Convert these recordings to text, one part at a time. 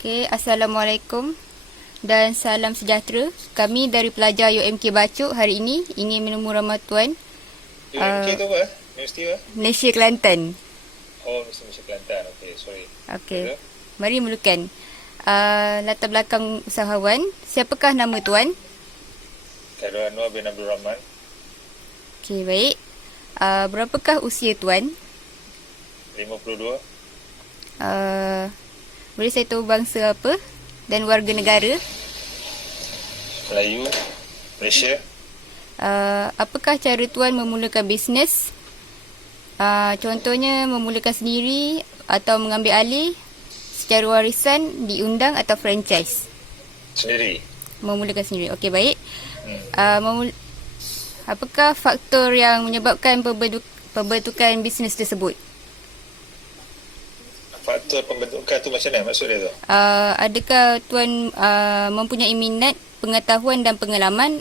Okay, Assalamualaikum dan salam sejahtera. Kami dari pelajar UMK Bacuk hari ini ingin menemu ramah tuan UMK tu apa? Universiti apa? Malaysia Kelantan. Oh, Universiti Kelantan. Okay, sorry. Okay, Betul? mari mulakan. Latar belakang usahawan. Siapakah nama tuan? Khairul Anwar bin Abdul Rahman. Okay, baik. Berapakah usia tuan? 52. Boleh saya tahu bangsa apa dan warga negara? Melayu. Malaysia. Apakah cara tuan memulakan bisnes? Contohnya memulakan sendiri atau mengambil alih secara warisan, diundang atau franchise? Sendiri. Memulakan sendiri. Okey, baik. Apakah faktor yang menyebabkan pembentukan bisnes tersebut? Faktor pembentukan tu macam mana maksud dia tu? Adakah tuan mempunyai minat, pengetahuan dan pengalaman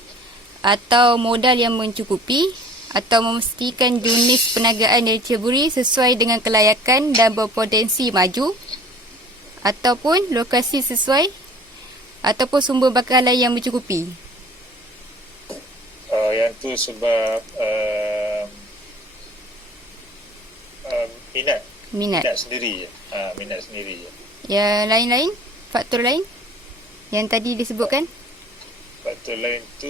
atau modal yang mencukupi, atau memastikan unit perniagaan yang diceburi sesuai dengan kelayakan dan berpotensi maju, ataupun lokasi sesuai, ataupun sumber bakalan yang mencukupi? Yang tu sebab minat. Minat. Minat sendiri je. Minat sendiri je. Yang lain-lain? Faktor lain yang tadi disebutkan? Faktor lain tu,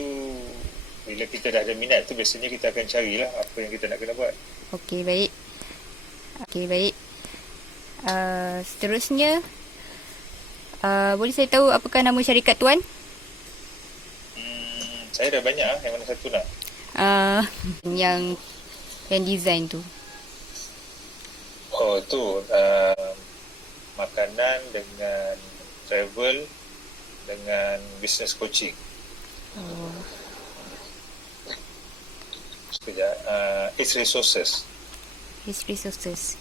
bila kita dah ada minat tu, biasanya kita akan carilah apa yang kita nak kena buat. Okey, baik. Okey, baik. Seterusnya, boleh saya tahu apakah nama syarikat tuan? Saya dah banyak yang mana satu nak? Yang design tu. Oh tu makanan dengan travel dengan business coaching. Sekejap. It's resources. His resources.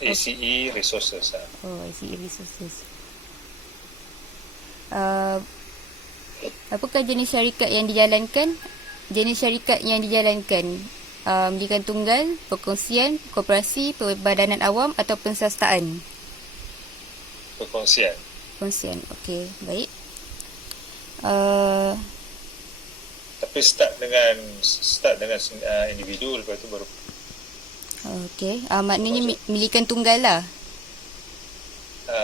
ACE resources. Oh, I see, resources. Apakah jenis syarikat yang dijalankan? Jenis syarikat yang dijalankan milikan tunggal, perkongsian, koperasi, perbadanan awam atau penswastaan? Perkongsian. Perkongsian, okey, baik. Tapi start dengan individu, lepas tu baru. Okey, maknanya milikan tunggal lah.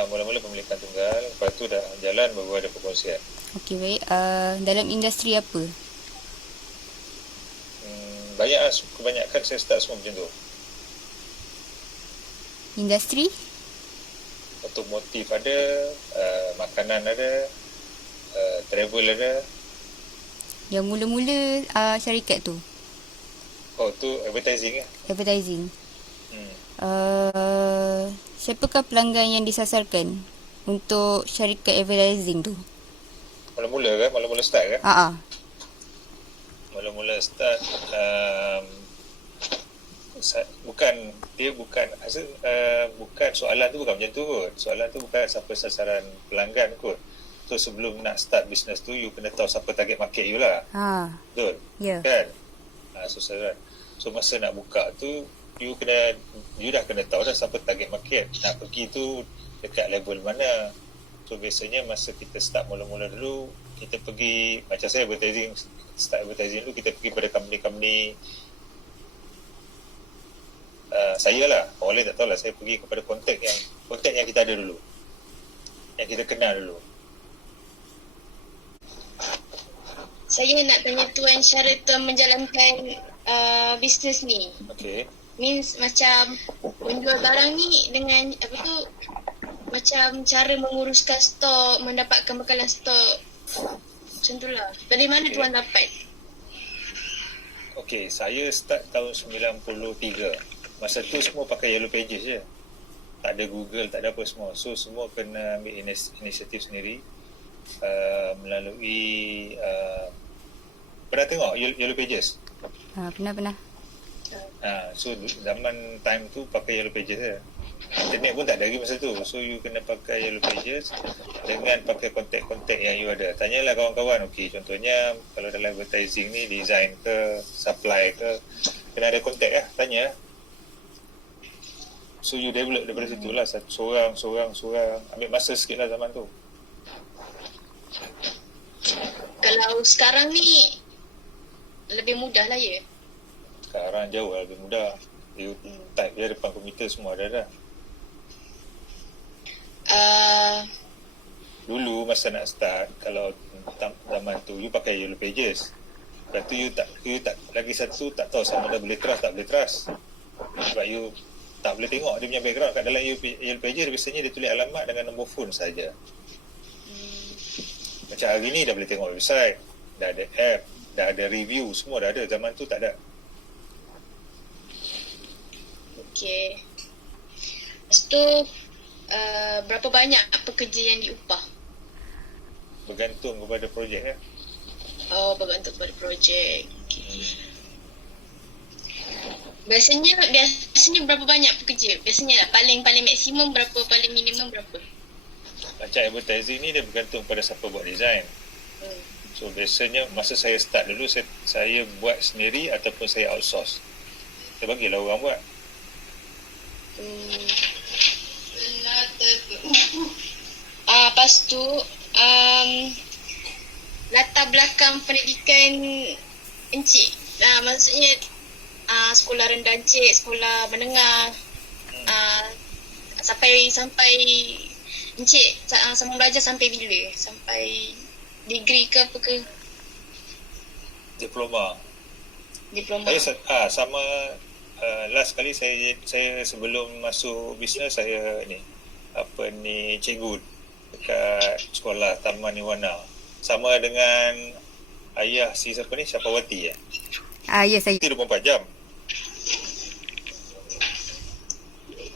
Mula-mula pemilikan tunggal, lepas tu dah jalan baru ada perkongsian. Okey, baik. Dalam industri apa? Banyak lah, kebanyakan saya start semua macam tu. Industri? Otomotif ada, makanan ada, travel ada. Yang mula-mula syarikat tu? Oh tu advertising lah. Advertising. Siapakah pelanggan yang disasarkan untuk syarikat advertising tu? Mula-mula start kan? Mula-mula start bukan soalan tu bukan macam tu kot. Soalan tu bukan siapa sasaran pelanggan kot. So sebelum nak start business tu, you kena tahu siapa target market you lah. Betul? Ya. Kan? So sasaran. So masa nak buka tu, you dah kena tahu dah siapa target market. Nak pergi tu dekat level mana. So biasanya masa kita start mula-mula dulu, kita pergi, macam saya start advertising dulu, kita pergi pada company-company. Saya lah, orang lain tak tahu lah, saya pergi kepada kontak yang kita ada dulu, yang kita kenal dulu. Saya nak tanya tuan cara tuan menjalankan bisnes ni. Okay. Means macam menjual barang ni dengan macam cara menguruskan stok, mendapatkan bekalan stok. Macam tu lah. Dari mana tuan dapat? Okay, saya start tahun 93. Masa tu semua pakai Yellow Pages je. Tak ada Google, tak ada apa semua. So semua kena ambil inisiatif sendiri. Melalui pernah tengok Yellow Pages? Pernah. So zaman time tu pakai Yellow Pages je. Internet pun tak ada lagi masa tu. So you kena pakai Yellow Pages dengan pakai kontak-kontak yang you ada. Tanyalah kawan-kawan, okey, contohnya kalau dalam advertising ni, design ke, supply ke, kena ada kontak lah, tanya. So you develop daripada situ lah, seorang. Ambil masa sikit lah zaman tu. Kalau sekarang ni lebih mudah lah ya. Sekarang jauh lah lebih mudah. You type je depan komputer semua ada dah. Dulu masa nak start, kalau zaman tu you pakai Yellow Pages. Lepas tu you tak lagi satu tak tahu sama ada boleh trust tak boleh trust. Sebab you tak boleh tengok dia punya background kat dalam Yellow Pages. Biasanya dia tulis alamat dengan nombor phone saja. Macam hari ni dah boleh tengok website, dah ada app, dah ada review, semua dah ada. Zaman tu tak ada. Okay. Lepas tu berapa banyak pekerja yang diupah? Bergantung kepada projek ya. Oh, bergantung pada projek. Okay. Biasanya berapa banyak pekerja? Biasanya lah, paling maksimum berapa, paling minimum berapa? Macam advertising ni dia bergantung pada siapa buat design. So biasanya masa saya start dulu, saya buat sendiri ataupun saya outsource. Saya bagilah orang buat. Lepas tu latar belakang pendidikan Encik, maksudnya sekolah rendah Encik, sekolah menengah, sampai Encik sama belajar sampai bila? Sampai degree ke apa ke? Diploma. Saya sama last kali saya sebelum masuk bisnes saya cikgu dekat sekolah Taman Nirwana. Sama dengan ayah si siapa ni, Syafawati Ya, saya. 24 jam.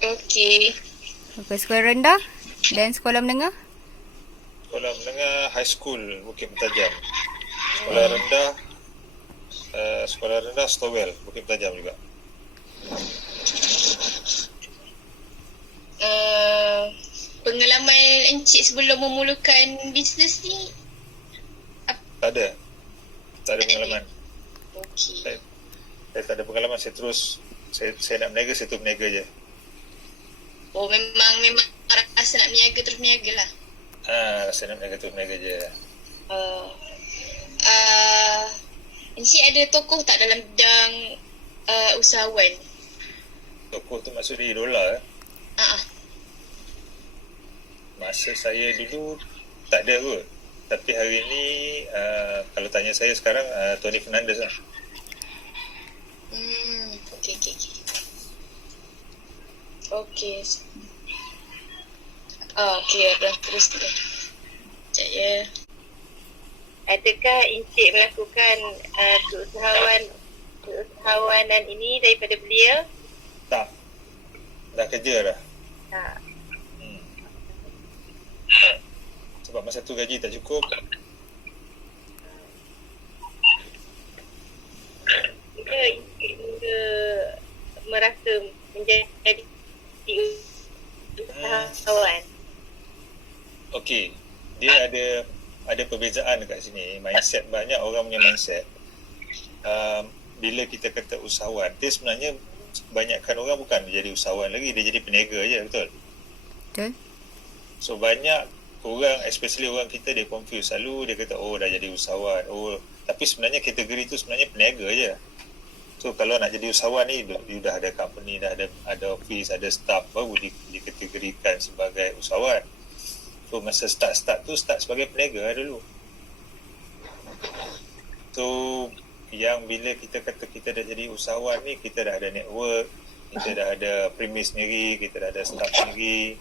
Okey. Sekolah rendah dan sekolah menengah? Sekolah menengah high school Bukit Mentajam. Sekolah rendah Stowell Bukit Mentajam juga. Pengalaman Encik sebelum memulakan bisnes ni Tak ada pengalaman. Okey. Saya tak ada pengalaman. Saya nak berniaga, saya terus berniaga je. Oh, memang rasa nak berniaga terus berniaga lah. Rasa nak berniaga terus berniaga je. Encik ada tokoh tak dalam bidang usahawan? Tokoh tu maksud dia idola Masa saya dulu tak ada kot. Tapi hari ni kalau tanya saya sekarang Tony Fernandez lah. Okey. Okey, terus tu. Sekejap ya. Adakah Encik melakukan keusahawanan ini daripada belia? Tak. Dah kerja dah. Tak. Sebab masa tu gaji tak cukup. Jika Encik merasa menjadi usahawan. Okey. Dia ada perbezaan dekat sini. Mindset, banyak orang punya mindset. Bila kita kata usahawan, dia sebenarnya banyakkan orang bukan jadi usahawan lagi, dia jadi peniaga je, betul? Betul. So banyak orang, especially orang kita, dia confuse selalu. Dia kata dah jadi usahawan. Tapi sebenarnya kategori tu sebenarnya peniaga je. So kalau nak jadi usahawan ni, you dah ada company, dah ada office, ada staff, baru dikategorikan sebagai usahawan. So masa start tu start sebagai peniaga dulu. So yang bila kita kata kita dah jadi usahawan ni, kita dah ada network, kita dah ada premis sendiri, kita dah ada staff sendiri,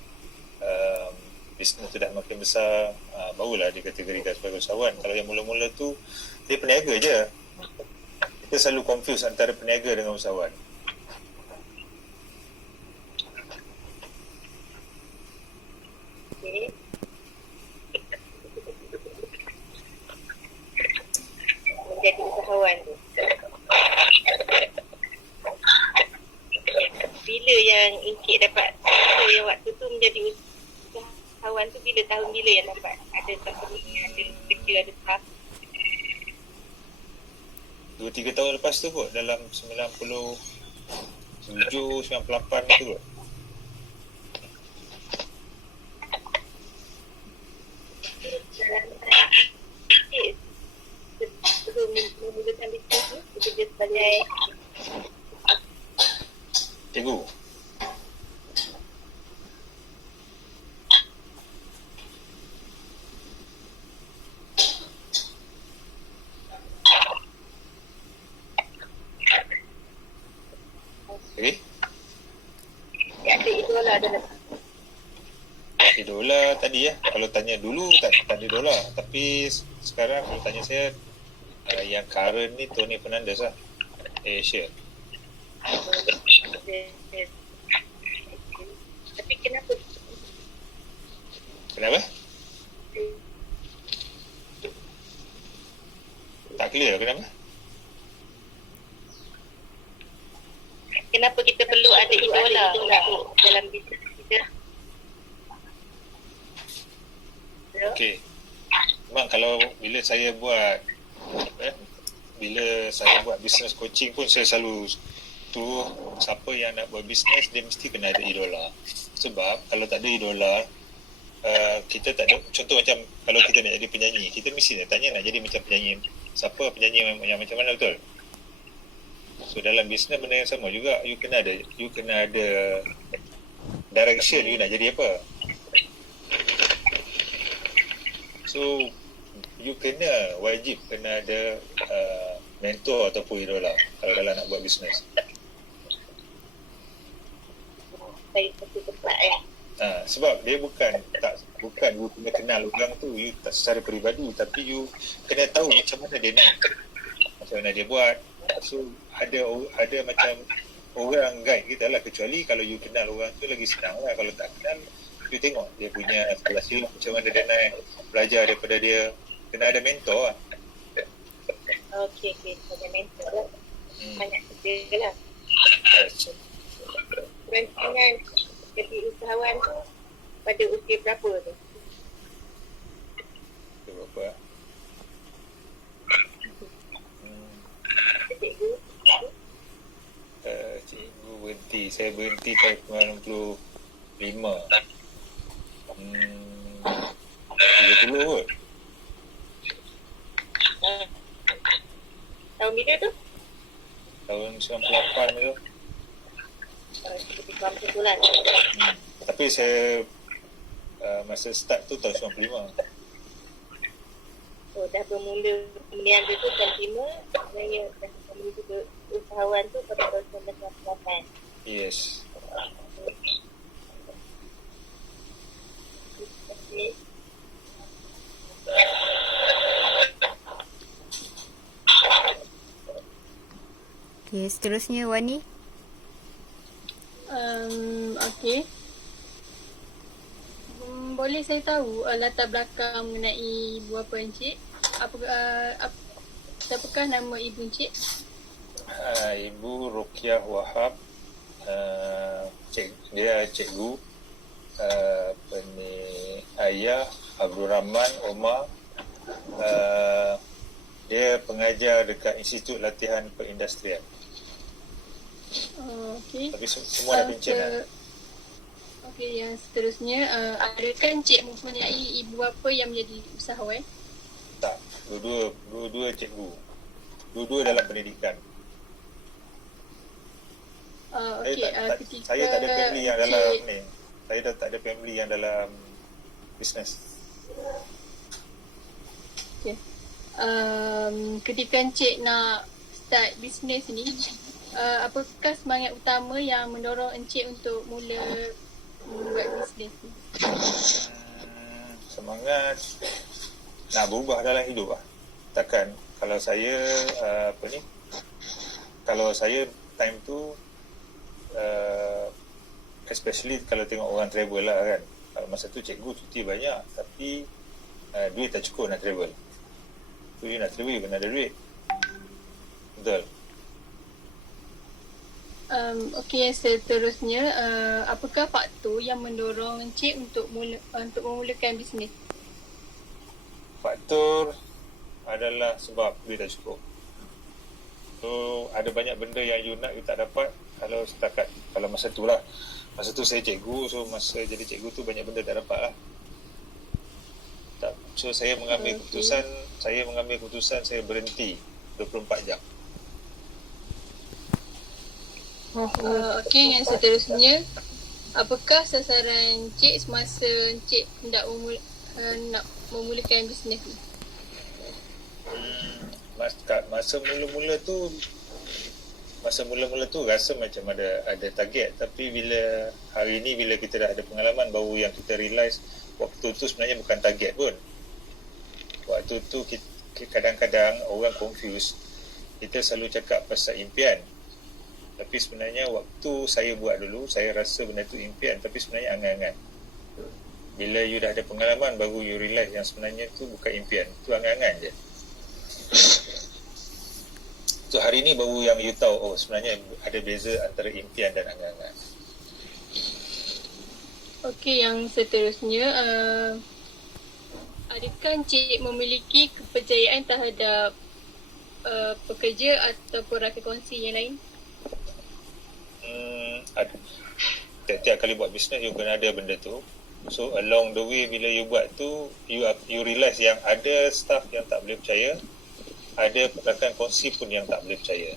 bisnes tu dah makin besar, barulah dikategorikan sebagai usahawan. Kalau yang mula-mula tu dia peniaga je. Kita selalu confuse antara peniaga dengan usahawan. Okay. Menjadi usahawan tu, bila yang Encik dapat yang waktu tu menjadi usahawan tu, tahun bila yang dapat ada company, ada kerja, ada staff? 2-3 tahun lepas tu kot, dalam 97, 98 tu kot. ada idola dalam Idola tadi kalau tanya dulu tak ada idola, tapi sekarang kalau tanya saya yang current ni Tony Fernandes lah, Asia. tapi kenapa Kenapa? Tak clear kenapa? kenapa kita perlu ada idola untuk dalam bisnes kita? Okey. Memang kalau bila saya buat business coaching pun saya selalu tu siapa yang nak buat bisnes dia mesti kena ada idola. Sebab kalau tak ada idola kita tak ada, contoh macam kalau kita nak jadi penyanyi, kita mesti nak tanya nak jadi macam penyanyi siapa, penyanyi yang macam mana, betul? So dalam bisnes benda yang sama juga, you kena ada direction, you nak jadi apa. So you wajib kena ada mentor ataupun idola kalau dalam nak buat bisnes. Saya satu tempat Sebab dia bukan you kena kenal orang tu, you tak secara peribadi, tapi you kena tahu macam mana dia nak, macam mana dia buat. So ada macam orang guide kita lah, kecuali kalau you kenal orang tu lagi senang lah. Kalau tak kenal, you tengok dia punya salah silap macam mana dia naik, belajar daripada dia. Kena ada mentor lah. Okey, ada mentor lah. Banyak kerja lah. Perancangan jadi usahawan tu pada usia berapa tu? Itu berapa? Cikgu? Cikgu berhenti. Saya berhenti tahun 95. 30 kot. Tahun bila tu? Tahun 98 tu. Seperti kebetulan. Tapi saya masa start tu tahun 95. So dah bermula pemilihan tu tahun 5, sebenarnya dah bermula usahawan tu pada tahun 1998. Yes. Okay. Okey, seterusnya Wani. Okey. Boleh saya tahu latar belakang mengenai ibu bapa Encik? Siapakah nama ibu Encik? Ibu Rukiah Wahab. Dia cikgu. Ayah Abdul Rahman Omar. Dia pengajar dekat Institut Latihan Perindustrian. Okey. Tapi semua dah pencen lah. Okey, yang seterusnya, adakah Encik mempunyai ibu bapa yang menjadi usahawan? Tak, dua-dua cikgu. Dua-dua dalam pendidikan. Okey, Saya tak ada family yang dalam ni. Saya dah tak ada family yang dalam bisnes. Okey. Ketika Encik nak start bisnes ni, apakah semangat utama yang mendorong Encik untuk mula buat bisnes ni? Semangat nak berubah dalam hidup lah. Takkan kalau saya kalau saya time tu especially kalau tengok orang travel lah kan. Kalau masa tu cikgu cuti banyak, tapi duit tak cukup nak travel. Tu you nak travel, you kena ada duit. Betul. Okey, seterusnya, apakah faktor yang mendorong Encik untuk memulakan bisnes? Faktor adalah sebab duit tak cukup. So ada banyak benda yang you nak, you tak dapat. Kalau masa tu lah, masa tu saya cikgu, so masa jadi cikgu tu banyak benda tak dapat lah. So saya mengambil keputusan, saya berhenti 24 jam. Okey, yang seterusnya, apakah sasaran Encik semasa Encik nak memulakan bisnes ni? Masa mula-mula tu masa mula-mula tu rasa macam ada target, tapi bila hari ni bila kita dah ada pengalaman, baru yang kita realise waktu tu sebenarnya bukan target pun. Waktu tu kadang-kadang orang confuse, kita selalu cakap pasal impian, tapi sebenarnya waktu saya buat dulu, saya rasa benda tu impian, tapi sebenarnya angan-angan. Bila you dah ada pengalaman, baru you realise yang sebenarnya tu bukan impian, tu angan-angan je. So hari ni baru yang you tahu, oh sebenarnya ada beza antara impian dan angan-angan. Okey, yang seterusnya, adakah Encik memiliki kepercayaan terhadap pekerja ataupun rakan kongsi yang lain? Tiap-tiap kali buat bisnes, you kena ada benda tu. So along the way, bila you buat tu, you realise yang ada staff yang tak boleh percaya, ada rakan kongsi pun yang tak boleh percaya.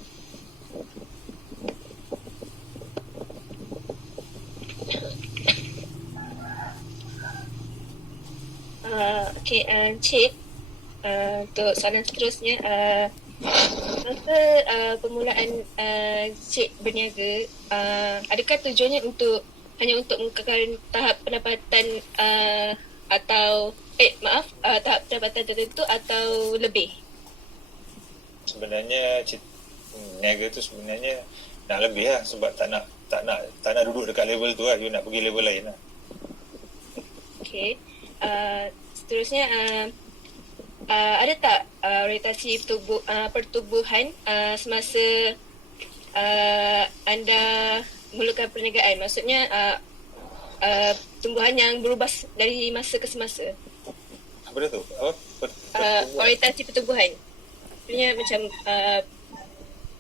Okey, Encik, untuk soalan seterusnya, masa permulaan Encik berniaga, adakah tujuannya hanya untuk mengekalkan tahap pendapatan tahap pendapatan tertentu atau lebih? Sebenarnya niaga tu sebenarnya nak lebih lah, sebab tak nak duduk dekat level tu lah, you nak pergi level lain lah. Okey. Seterusnya, ada tak orientasi pertubuhan semasa anda mulakan perniagaan? Maksudnya tumbuhan yang berubah dari masa ke semasa. Apa dia tu? Apa? Orientasi pertubuhan. Maksudnya macam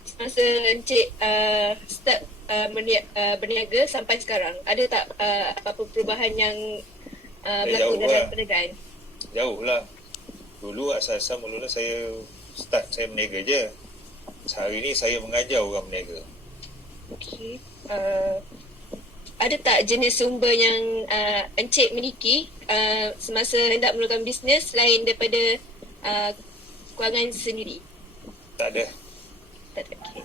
semasa Encik start berniaga sampai sekarang, ada tak apa-apa perubahan yang berlaku dalam perniagaan? Jauh lah. Dulu asal-asal mula saya berniaga je. Sehari ni saya mengajar orang berniaga. Okey. Ada tak jenis sumber yang Encik miliki semasa hendak mulakan bisnes selain daripada kewangan sendiri? Tak ada. Tak ada. Okay.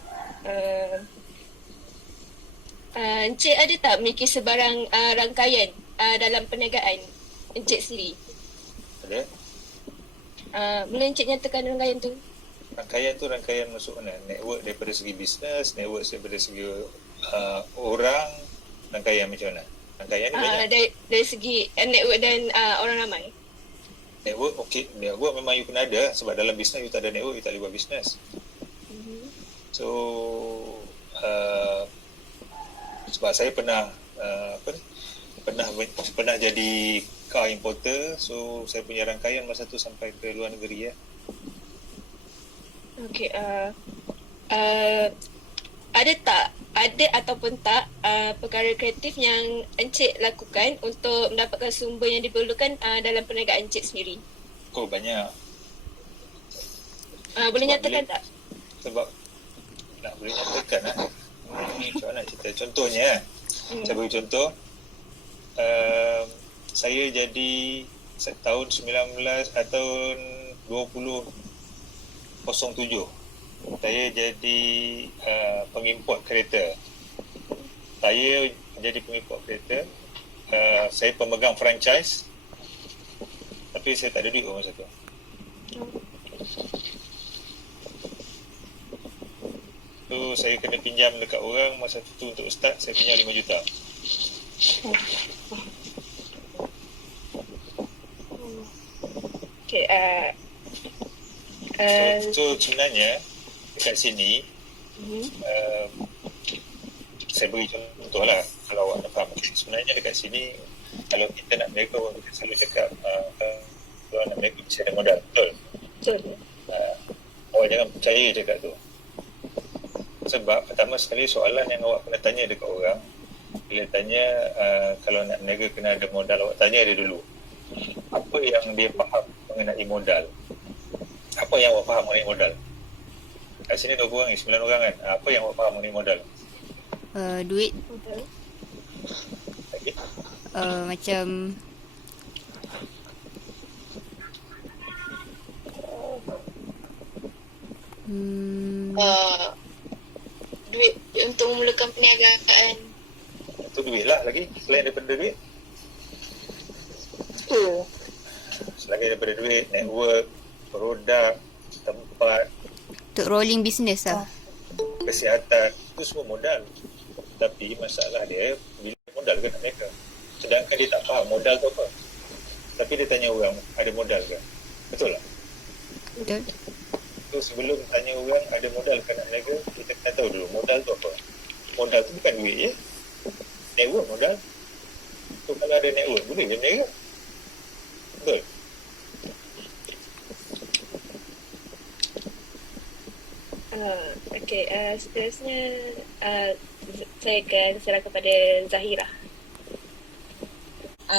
Encik ada tak memiliki sebarang rangkaian dalam perniagaan Encik sendiri? Ada. Boleh Encik nyatakan rangkaian tu? Rangkaian masuk mana? Network daripada segi bisnes, network daripada segi orang, rangkaian macam mana? Rangkaian ni banyak. Dari segi network dan orang ramai. Network, okey. Network memang you kena ada, sebab dalam bisnes you tak ada network, you tak boleh buat bisnes. So, sebab saya pernah pernah jadi car importer, so saya punya rangkaian masa tu sampai ke luar negeri ya. Okey, ada ataupun tak perkara kreatif yang Encik lakukan untuk mendapatkan sumber yang diperlukan dalam perniagaan Encik sendiri? Oh, banyak. Boleh nyatakan tak? Sebab nak boleh nyatakan macam mana nak cerita. Contohnya, saya bagi contoh. Saya jadi tahun 2007, saya jadi pengimport kereta. Saya jadi pengimport kereta. Saya pemegang franchise, tapi saya tak ada duit masa tu. Tu saya kena pinjam dekat orang masa tu untuk start, saya pinjam 5 juta. Okay, so sebenarnya dekat sini saya beri contoh lah kalau awak nak faham. Sebenarnya dekat sini kalau kita nak berniaga, orang kita selalu cakap kalau nak berniaga mesti ada modal, betul? betul. Awak jangan percaya cakap tu. Sebab pertama sekali soalan yang awak kena tanya dekat orang, bila tanya kalau nak berniaga kena ada modal, awak tanya dia dulu apa yang dia faham mengenai modal. Apa yang awak faham mengenai modal? Kat sini 2 orang, 9 orang kan. Apa yang awak faham mengenai modal? Duit. Betul. Lagi? Macam memulakan perniagaan? Itu duit lah lagi. Selain daripada duit. Selain daripada duit, network, produk, tempat, Untuk rolling business lah. kesihatan, itu semua modal. Tapi masalah dia, bila modal ke nak mereka. Sedangkan dia tak faham modal tu apa. Tapi dia tanya orang, ada modal ke? Betul tak? Betul. So sebelum tanya orang ada modal ke nak mereka, kita kena tahu dulu modal tu apa. Modal tu bukan duit je. Network modal. So kalau ada network, boleh je mereka. Betul? Seterusnya saya akan serah kepada Zahira.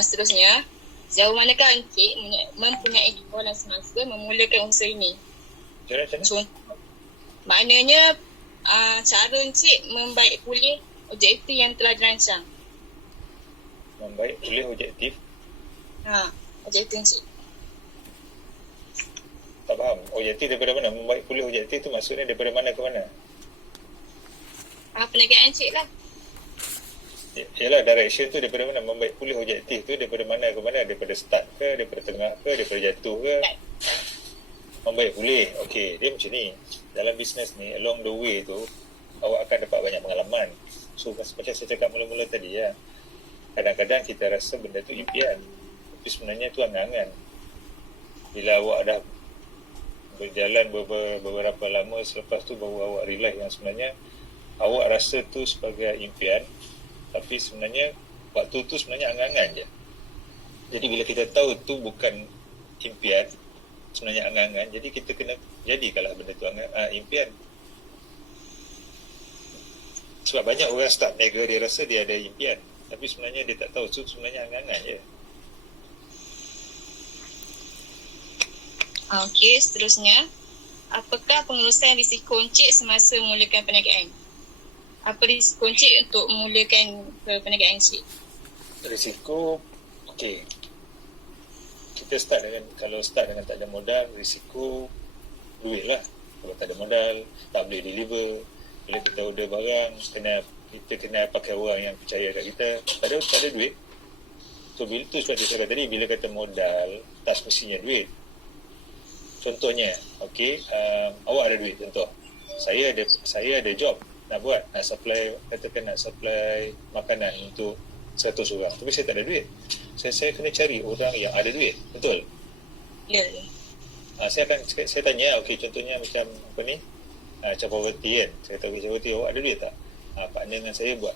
Seterusnya, sejauh manakah Encik mempunyai kekuatan semasa memulakan usaha ini? Macam mana? Contoh, maknanya cara Encik membaik pulih objektif yang telah dirancang. Membaik pulih objektif. Objektif Encik. Tak faham. Objektif daripada mana? Membaik pulih objektif tu maksudnya daripada mana ke mana? Perniagaan Encik lah. Yalah, direction tu daripada mana? Membaik pulih objektif tu daripada mana ke mana? Daripada start ke? Daripada tengah ke? Daripada jatuh ke? Membaik pulih. Okey, dia macam ni. Dalam bisnes ni, along the way tu, awak akan dapat banyak pengalaman. So, macam saya cakap mula-mula tadi ya, kadang-kadang kita rasa benda tu impian. Tapi sebenarnya tu angan-angan. Bila awak dah berjalan beberapa lama, selepas tu baru awak realize yang sebenarnya awak rasa tu sebagai impian, tapi sebenarnya waktu tu sebenarnya angan-angan je. Jadi bila kita tahu tu bukan impian, sebenarnya angan-angan, jadi kita kena jadikanlah benda tu impian. Sebab banyak orang start niaga, dia rasa dia ada impian, tapi sebenarnya dia tak tahu tu sebenarnya angan-angan je. Okey, seterusnya, apakah pengurusan risiko Encik semasa memulakan perniagaan? Apa risiko Encik untuk memulakan perniagaan Encik? Risiko, okey. Kita start dengan, kalau start dengan tak ada modal, risiko duit lah. Kalau tak ada modal, tak boleh deliver. Bila kita order barang, kita kena pakai orang yang percaya kat kita. Tak ada duit. So, bila tu sebab saya kata tadi, bila kata modal, tak semestinya duit. Contohnya, okey, awak ada duit contoh. Saya ada job nak buat, nak supply makanan untuk 100 orang. Tapi saya tak ada duit. Saya kena cari orang yang ada duit. Betul? Ya. Saya tanya, okey, contohnya macam apa ni? Capawati kan. Saya tahu Capawati, awak ada duit tak? Partner dengan saya buat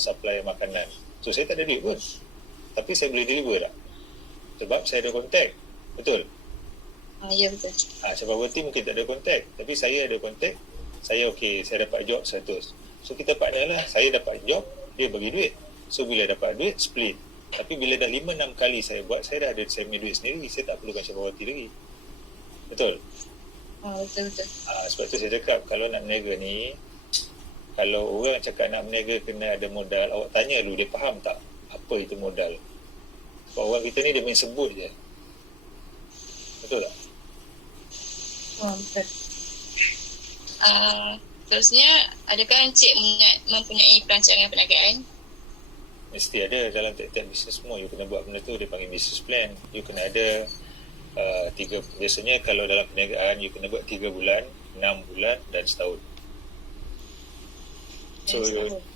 supply makanan. So saya tak ada duit pun. Tapi saya boleh deliver tak? Sebab saya ada kontak. Betul? Ya, betul. Capawati mungkin tak ada kontak, tapi saya ada kontak. Saya okey, saya dapat job 100. So kita partner lah. Saya dapat job, dia bagi duit. So bila dapat duit, split. Tapi bila dah 5-6 kali saya buat, saya dah ada saya punya duit sendiri. Saya tak perlukan Capawati lagi. Betul? Betul. Sebab tu saya cakap, kalau nak berniaga ni, kalau orang cakap nak berniaga kena ada modal, awak tanya dulu dia faham tak apa itu modal. Sebab orang kita ni dia main sebut je. Betul tak? Betul. Terusnya, adakah Encik mempunyai perancangan perniagaan? Mesti ada. Dalam tiap-tiap bisnes semua you kena buat benda tu, dia panggil business plan. You kena ada biasanya kalau dalam perniagaan you kena buat 3 bulan, 6 bulan dan setahun. So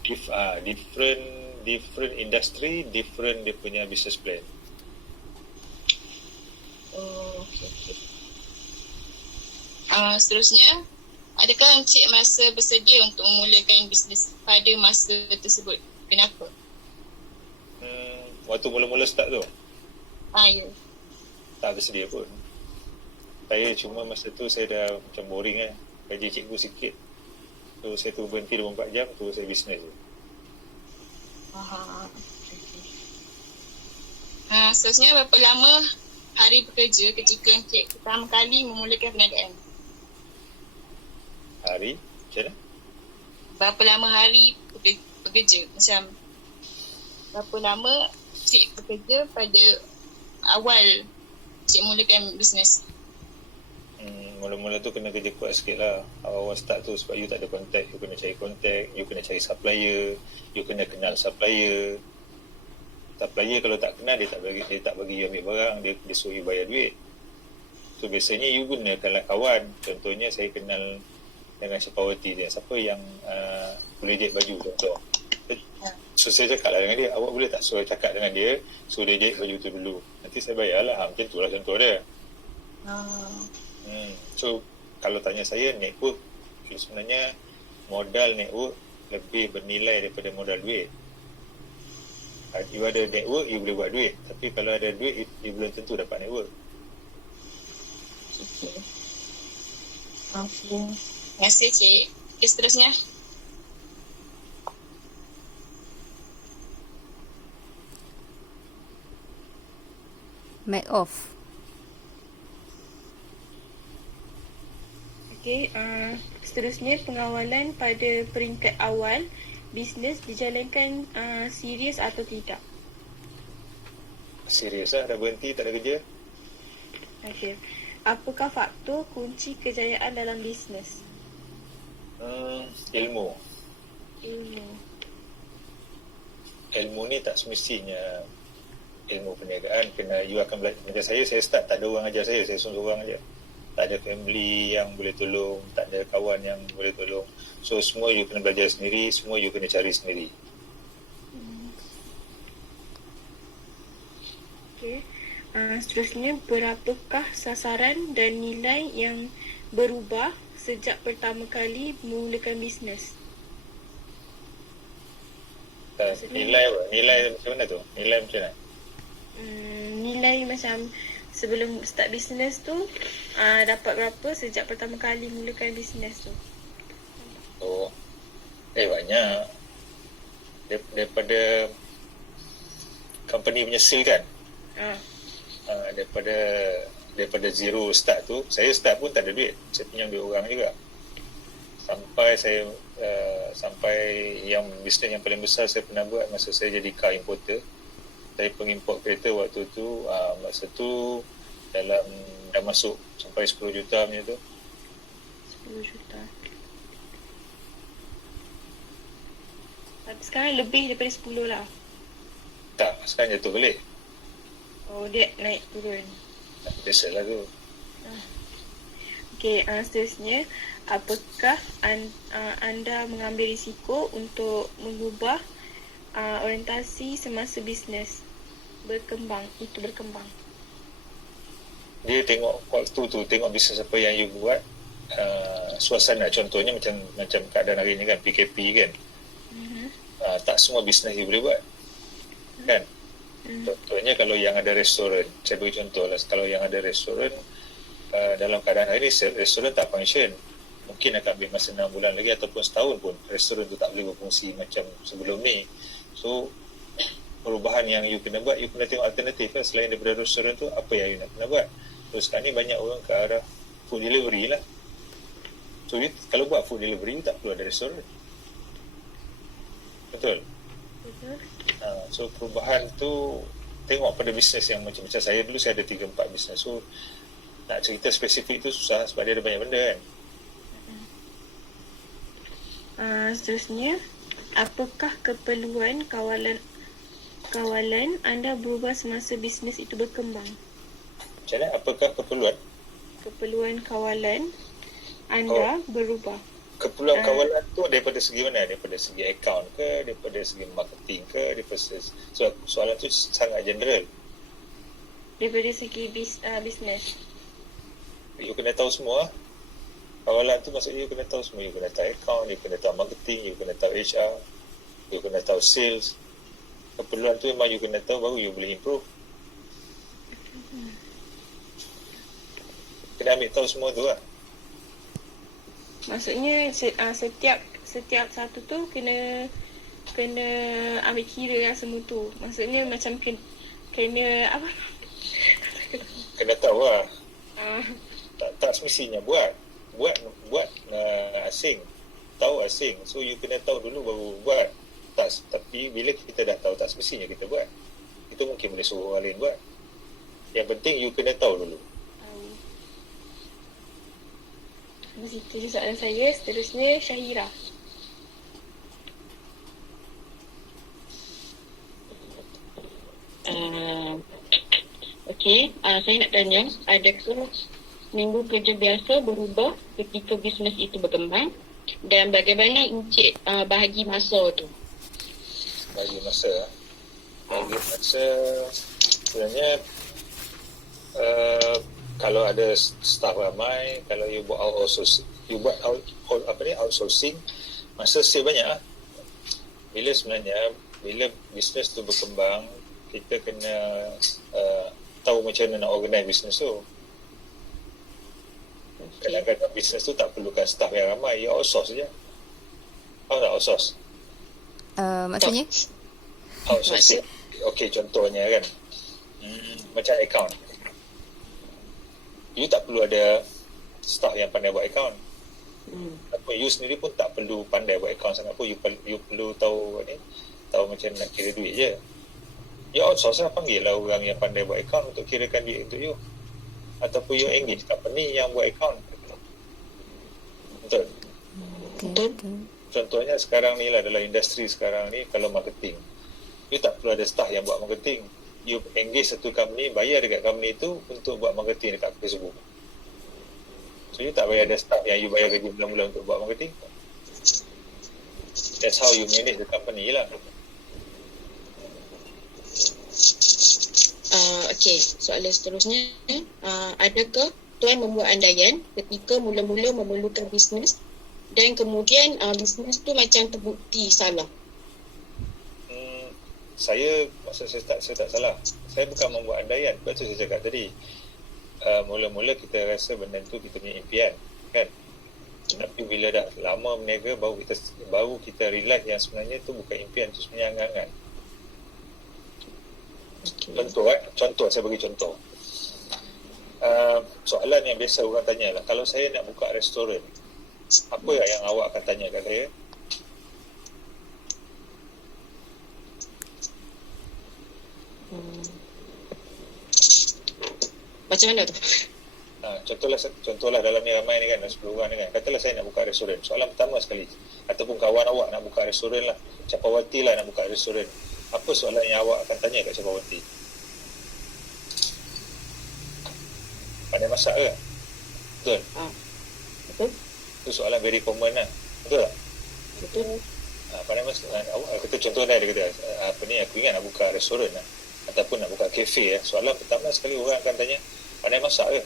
different industry, different dia punya business plan. Okay. Seterusnya, adakah Encik merasa bersedia untuk memulakan bisnes pada masa tersebut? Kenapa? Waktu mula-mula start tu? Ya. Tak bersedia pun. Saya cuma masa tu saya dah macam boring kan. Gaji cikgu sikit. So saya tu berhenti 24 jam, tu saya bisnes tu. Seterusnya, berapa lama hari bekerja ketika Encik pertama kali memulakan perniagaan? Hari? Macam mana? Berapa lama hari bekerja? Macam berapa lama Cik bekerja pada awal Cik mulakan bisnes? Mula-mula tu kena kerja kuat sikit lah. Awal start tu sebab you tak ada kontak, you kena cari kontak, you kena cari supplier, you kena kenal supplier. Supplier kalau tak kenal, dia tak bagi you ambil barang, dia suruh you bayar duit. So biasanya you gunakanlah kawan. Contohnya saya kenal dengan Syafawati dia, siapa yang boleh jahit baju contoh. So saya cakap lah dengan dia, awak boleh tak suruh cakap dengan dia, suruh dia jahit baju tu dulu, nanti saya bayar lah. Macam tu lah contoh dia. So kalau tanya saya, network sebenarnya modal network lebih bernilai daripada modal duit. You ada network, you boleh buat duit. Tapi kalau ada duit, you belum tentu dapat network. Okay. Terima kasih, Cik. Okay, seterusnya. Mic off. Okey, seterusnya pengawalan pada peringkat awal bisnes dijalankan serius atau tidak? Serius lah, dah berhenti, tak ada kerja. Okey. Apakah faktor kunci kejayaan dalam bisnes? Ilmu. Ilmu. Ni tak semestinya ilmu perniagaan. Kena you akan belajar. Macam saya start tak ada orang ajar saya seorang aja. Tak ada family yang boleh tolong, tak ada kawan yang boleh tolong. So semua you kena belajar sendiri, semua you kena cari sendiri. Okey. Seterusnya, berapakah sasaran dan nilai yang berubah sejak pertama kali memulakan bisnes? Nilai macam mana tu? Nilai macam mana? Nilai macam sebelum start bisnes tu dapat berapa sejak pertama kali mulakan bisnes tu? Banyak. Daripada company punya sale kan? Daripada zero start tu, saya start pun tak ada duit. Saya pinjam duit orang juga. Sampai yang bisnes yang paling besar saya pernah buat masa saya jadi car importer. Saya pengimport kereta waktu tu, masa tu dah masuk sampai 10 juta macam tu. 10 juta. Tapi sekarang lebih daripada 10 lah. Tak, sekarang jatuh balik. Dia naik turun. Biasalah tu. Okey, seterusnya, apakah anda mengambil risiko untuk mengubah orientasi semasa bisnes berkembang? Dia tengok waktu tu, tengok bisnes apa yang you buat, suasana. Contohnya macam keadaan hari ni kan, PKP kan. Tak semua bisnes you boleh buat kan. Contohnya kalau yang ada restoran, saya bagi contoh lah, kalau yang ada restoran, dalam keadaan hari ni restoran tak function, mungkin akan ambil masa 6 bulan lagi ataupun setahun pun restoran tu tak boleh berfungsi macam sebelum ni. So perubahan yang you kena buat, you kena tengok alternatif kan. Selain daripada restoran tu, apa yang you nak kena buat. So sekarang ni banyak orang ke arah food delivery lah. So you, kalau buat food delivery, you tak perlu ada restoran. Betul? So perubahan tu tengok pada bisnes yang macam saya dulu, saya ada 3-4 bisnes. So nak cerita spesifik tu susah sebab dia ada banyak benda kan. Seterusnya, apakah keperluan kawalan anda berubah semasa bisnes itu berkembang? Macam mana? Apakah Keperluan kawalan anda berubah. Keperluan kawalan tu daripada segi mana? Daripada segi akaun ke? Daripada segi marketing ke? Soalan tu sangat general. Daripada segi bisnes. You kena tahu semua. Kawalan tu maksudnya you kena tahu semua. You kena tahu akaun, you kena tahu marketing, you kena tahu HR, you kena tahu sales. Keperluan tu memang you kena tahu, baru you boleh improve. Kena ambil tahu semua tu lah. Maksudnya setiap satu tu kena ambil kira lah semua tu. Maksudnya macam kena apa? Kena tahu lah. Tak semestinya buat asing, tahu asing. So you kena tahu dulu baru buat. Tapi bila kita dah tahu, tak semestinya kita buat. Itu mungkin boleh suruh orang lain buat. Yang penting you kena tahu dulu. Itu je soalan saya. Seterusnya Syahira. Saya nak tanya, adakah minggu kerja biasa berubah ketika bisnes itu berkembang dan bagaimana Encik bahagi masa tu? Bagi masa sebenarnya kalau ada staff ramai, kalau you buat outsourcing, masa save banyak lah. Bila bisnes tu berkembang, kita kena tahu macam mana nak organize bisnes tu. Kadang-kadang bisnes tu tak perlukan staff yang ramai, you outsource je. Faham tak outsource? Maksudnya? Outsourcing. Okey, contohnya kan, macam account. You tak perlu ada staff yang pandai buat account. Apa you sendiri pun tak perlu pandai buat account sangat pun. You perlu tahu macam nak kira duit je. You outsource lah, panggil lah orang yang pandai buat account untuk kirakan duit untuk you. Ataupun you engage company yang buat account. Betul? Okay. Contohnya sekarang ni lah, dalam industri sekarang ni, kalau marketing, you tak perlu ada staff yang buat marketing. You engage satu company, bayar dekat company tu untuk buat marketing dekat Facebook. So you tak bayar ada staff yang you bayar gaji bulan-bulan untuk buat marketing. That's how you manage the company lah. Soalan seterusnya, adakah Tuan membuat andaian ketika mula-mula memerlukan bisnes dan kemudian bisnes tu macam terbukti salah? Maksud saya tak salah. Saya bukan membuat andaian. Betul saya cakap tadi. Mula-mula kita rasa benda tu kita punya impian, kan? Tapi bila dah lama berniaga, baru kita realize yang sebenarnya tu bukan impian, tu sebenarnya angan-angan. Contoh, saya bagi contoh. Soalan yang biasa orang tanya lah, kalau saya nak buka restoran, apa yang awak akan tanya kat saya? Macam mana tu? Contohlah dalam ni ramai ni kan, 10 orang ni kan, katalah saya nak buka restoran. Soalan pertama sekali, ataupun kawan awak nak buka restoran lah, Capawati lah nak buka restoran, apa soalan yang awak akan tanya kat Capawati? Pandai masak ke? Betul? Betul. Itu soalan very common lah. Betul tak? Betul. Pandai masak. Kita contoh dah, dia kata, aku ingat nak buka restoran lah, ataupun nak buka kafe lah. Soalan pertama sekali orang akan tanya, pandai masak ke?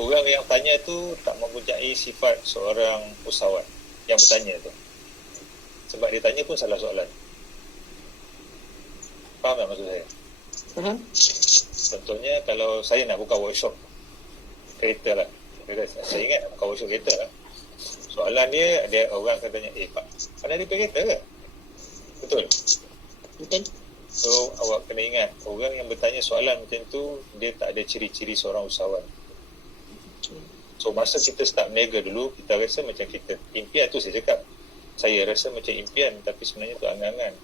Orang yang tanya tu tak mempunyai sifat seorang usahawan yang bertanya tu. Sebab dia tanya pun salah soalan. Faham tak maksud saya? Faham. Contohnya kalau saya nak buka workshop kereta lah, saya ingat nak buka workshop kereta lah, soalan dia orang akan tanya, Pak, pandai repair kereta ke? Betul? Betul. So awak kena ingat, orang yang bertanya soalan macam tu, dia tak ada ciri-ciri seorang usahawan. So masa kita start berniaga dulu, kita rasa macam kita impian tu. Saya cakap, saya rasa macam impian, tapi sebenarnya tu angan-angan.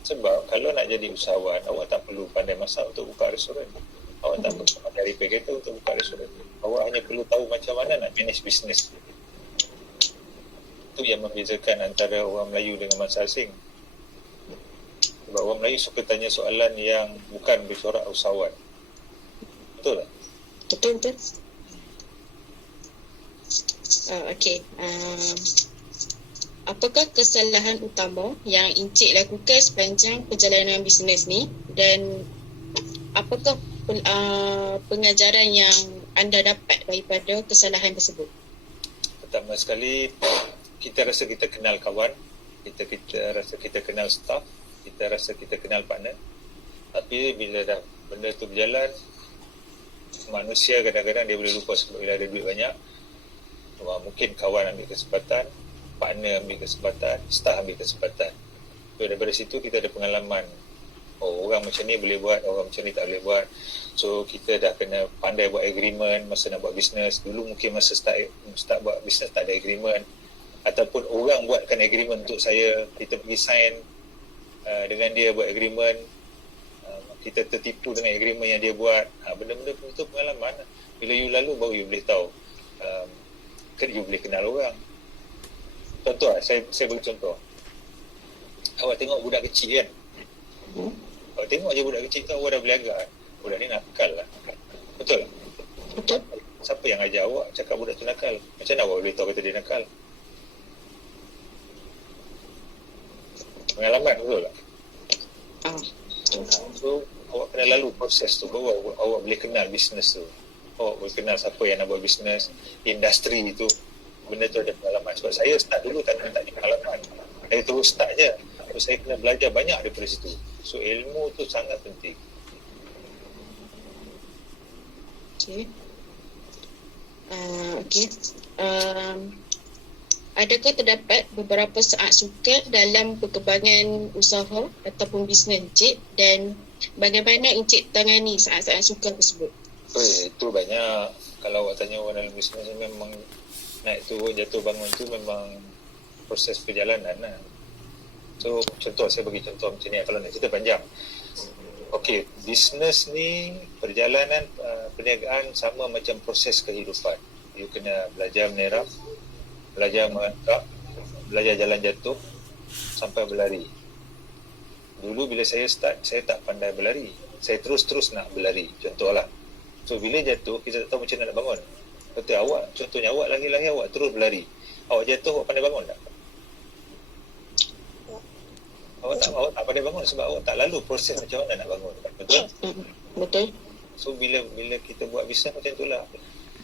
Sebab kalau nak jadi usahawan, awak tak perlu pandai masak untuk buka restoran. Awak tak perlu pandai repair kereta untuk buka restoran. Awak hanya perlu tahu macam mana nak manage bisnes. Itu yang membezakan antara orang Melayu dengan bangsa asing. Sebab orang Melayu suka tanya soalan yang bukan bercorak usahawan. Betul tak? Betul. Apakah kesalahan utama yang Encik lakukan sepanjang perjalanan bisnes ni, dan apakah pengajaran yang anda dapat daripada kesalahan tersebut? Pertama sekali, kita rasa kita kenal kawan, kita rasa kita kenal staff, kita rasa kita kenal partner. Tapi bila dah benda tu berjalan, manusia kadang-kadang dia boleh lupa sebab bila ada duit banyak. Mungkin kawan ambil kesempatan, partner ambil kesempatan, staff ambil kesempatan. So daripada situ kita ada pengalaman, orang macam ni boleh buat, orang macam ni tak boleh buat. So kita dah kena pandai buat agreement masa nak buat bisnes. Dulu mungkin masa start buat bisnes tak ada agreement, ataupun orang buatkan agreement untuk saya, kita pergi sign dengan dia buat agreement, kita tertipu dengan agreement yang dia buat. Benda-benda itu pengalaman. Bila you lalu baru you boleh tahu, you boleh kenal orang. Contoh saya bagi contoh. Awak tengok budak kecil kan, awak tengok je budak kecil tu awak dah boleh agak budak ni nakal lah. Betul? Betul. Siapa yang ajar awak cakap budak tu nakal? Macam mana awak boleh tahu kata dia nakal? Pengalaman, betul tak? So awak kena lalu proses tu baru awak boleh kenal bisnes tu. Awak boleh kenal siapa yang nak buat bisnes, industri tu. Benda tu ada pengalaman. Sebab saya start dulu tak ada pengalaman. Saya terus start je. So, saya kena belajar banyak daripada situ. So ilmu tu sangat penting. Okay. Okay. Adakah terdapat beberapa saat sukar dalam perkembangan usaha ataupun bisnes Encik, dan bagaimana Encik tangani saat-saat sukar tersebut? Itu banyak. Kalau awak tanya orang dalam bisnes ni, memang naik turun jatuh bangun tu memang proses perjalanan lah. So contoh, saya bagi contoh macam ni, kalau nak cerita panjang. Okey, bisnes ni perjalanan perniagaan sama macam proses kehidupan. You kena belajar meneram, belajar merangkak, belajar jalan jatuh sampai berlari. Dulu bila saya start, saya tak pandai berlari. Saya terus nak berlari. Contohlah. So bila jatuh, kita tak tahu macam mana nak bangun. Betul awak, contohnya awak lahir-lahir awak terus berlari. Awak jatuh, awak pandai bangun tak? Awak tak pandai bangun sebab awak tak lalu proses macam mana nak bangun. Betul? Betul. So bila kita buat bisnes macam itulah.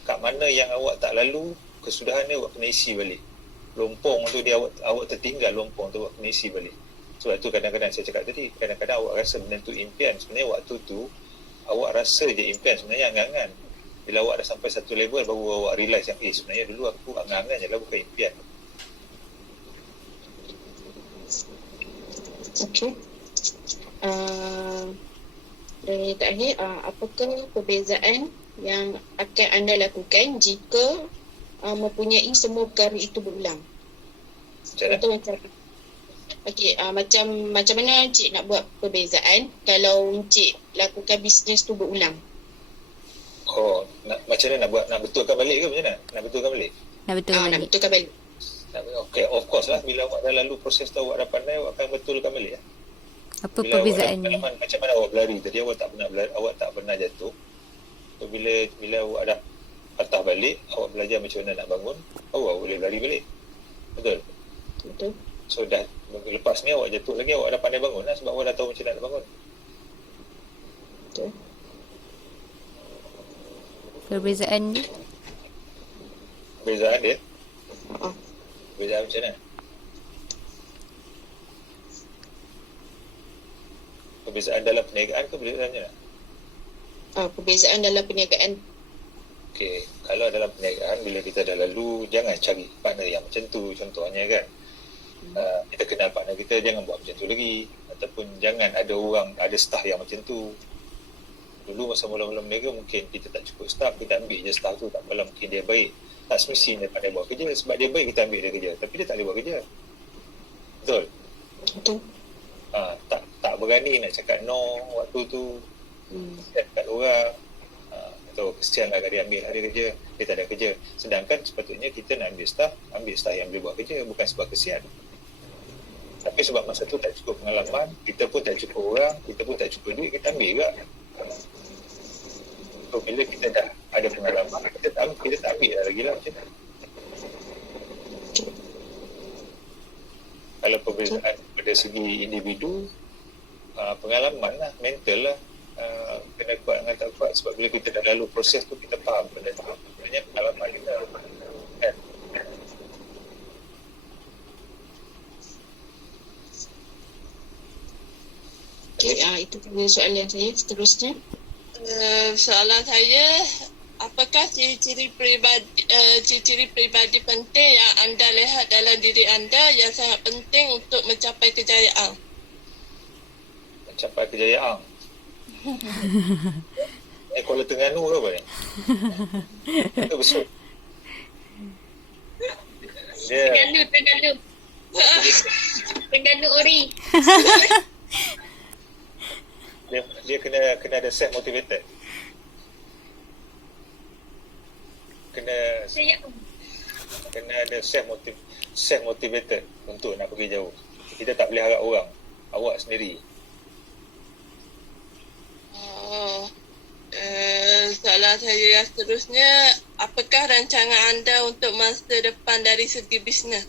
Kat mana yang awak tak lalu, kesudahan dia awak kena isi balik. Lompong tu dia awak tertinggal, lompong tu awak kena isi balik. Sebab tu kadang-kadang saya cakap tadi, kadang-kadang awak rasa benda tu impian. Sebenarnya waktu tu awak rasa je impian, sebenarnya angan-angan. Bila awak dah sampai satu level baru awak realise yang sebenarnya dulu aku angan-angan je lah, bukan impian. Okey. Dan yang terakhir, apakah perbezaan yang akan anda lakukan jika mempunyai semua perkara itu berulang? Macam okey, macam mana Encik nak buat perbezaan kalau Encik lakukan bisnes tu berulang? Macam mana nak buat? Nak betulkan balik ke macam mana? Nak betulkan balik? Nak betulkan balik. Okay, of course lah. Bila awak dah lalu proses tu, awak dah pandai, awak akan betulkan balik lah. Apa perbezaannya? Macam mana awak berlari tadi, awak tak pernah jatuh. So bila awak dah patah balik, awak belajar macam mana nak bangun, awak boleh berlari balik. Betul? Betul. So dah lepas ni awak jatuh lagi, awak dah pandai bangun lah sebab awak dah tahu macam mana nak bangun. Betul. Perbezaan dia? Perbezaan dia? Perbezaan macam mana? Perbezaan dalam perniagaan ke perbezaan macam mana? Perbezaan dalam perniagaan. Okey, kalau dalam perniagaan, bila kita dah lalu, jangan cari partner yang macam tu. Contohnya kan, kita kenal partner kita, jangan buat macam tu lagi. Ataupun jangan ada staff yang macam tu. Dulu masa mula-mula berniaga, mungkin kita tak cukup staff, kita ambil je staff tu. Tak apalah, mungkin dia baik. Tak semestinya dia pandai buat kerja. Sebab dia baik, kita ambil dia kerja. Tapi dia tak boleh buat kerja. Betul? Betul. Tak berani nak cakap no waktu tu. Kat orang. Atau kesian lah dia ambil hari kerja, dia tak ada kerja. Sedangkan sepatutnya kita nak ambil staff yang boleh buat kerja, bukan sebab kesian. Tapi sebab masa tu tak cukup pengalaman, kita pun tak cukup orang, kita pun tak cukup duit, kita ambil juga. So bila kita dah ada pengalaman, kita tak ambil dah lagi lah macam tu. Kalau perbezaan pada segi individu, pengalaman lah, mental lah, kena kuat dengan tak kuat. Sebab bila kita dah lalu proses tu, kita faham benda tu. Sebenarnya pengalaman kita kan. Okay, itu soalan saya. Seterusnya, Soalan saya, apakah ciri-ciri peribadi penting yang anda lihat dalam diri anda yang sangat penting untuk mencapai kejayaan? Mencapai kejayaan. Kuala Terengganu ke apa ni? Itu besar. Terengganu Ori. Dia kena ada self motivated. kena Saya ada self motivated untuk nak pergi jauh. Kita tak boleh harap orang, awak sendiri. Soalan saya yang seterusnya, apakah rancangan anda untuk masa depan dari segi bisnes?